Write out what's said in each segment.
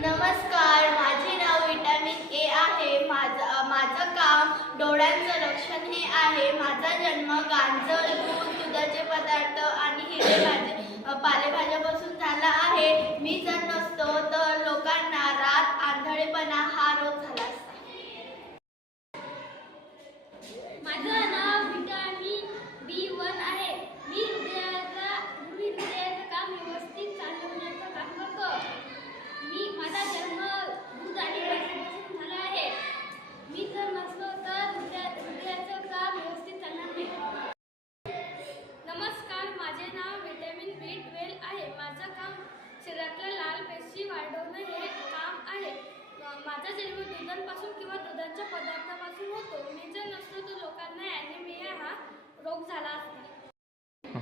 नमस्कार माझे नाव vitamin A आहे. माझं माझं काम डोळ्यांचं रक्षण हे आहे. माझा जन्म गांजर दूध दुधाचे पदार्थ आणि हिरवे भाजी पालेभाज्यापासून झाला आहे. मी जर नसतो तर लोकांना रात आंधळेपणा हा रोग झाला असता माझं नाव विटामिन बी वन आहे मी हृदयाचा मी हृदयाचं काम व्यवस्थित चालवण्याचं काम करतो मी माझा जन्म दूध आणि भाजीपासून झाला आहे मी जर नसलो तर हृदया हृदयाचं काम व्यवस्थित चालणार नाही नमस्कार माझे नाव विटॅमिन बी ट्वेल्व आहे माझं काम शरीरातल्या लाल पेशी वाढवणं हे काम आहे अं, माझा जन्म दुधांपासून किंवा दुधाच्या पदार्थापासून होतो मी जर नसलो तर लोकांना ॲनिमिया हा रोग झाला असता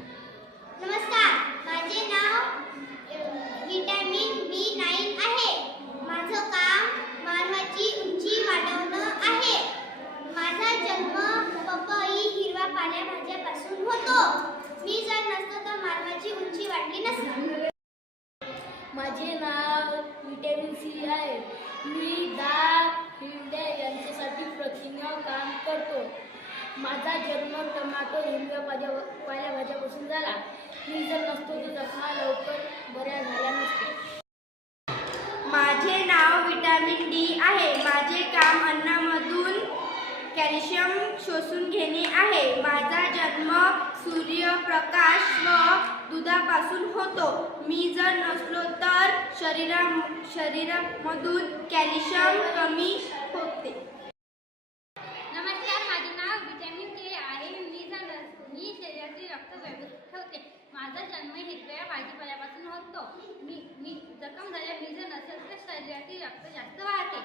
नमस्कार माझे नाव विटॅमिन बी नाईन आहे माझं काम मानवाची उंची वाढवणं आहे माझा जन्म पपई हिरव्या पालेभाज्यापासून होतो मी जर नसतो तर मानवाची उंची वाढली नसती माझे नाव विटॅमिन सी आहे. मी दा हिरड्या यांच्यासाठी प्रथिनं काम करतो. माझा जन्म टमाटो हिरव्या भाज्या पालेभाज्यापासून झाला. मी जर नसतो तर जखमा लवकर बऱ्या झाल्या नसते माझे नाव विटॅमिन डी आहे. माझे काम अन्नामधून कॅल्शियम शोषून घेणे आहे. माझा जन्म सूर्यप्रकाश व दुधापासून होतो. मी जर नसलो शरीरा शरीरामधून कॅल्शियम कमी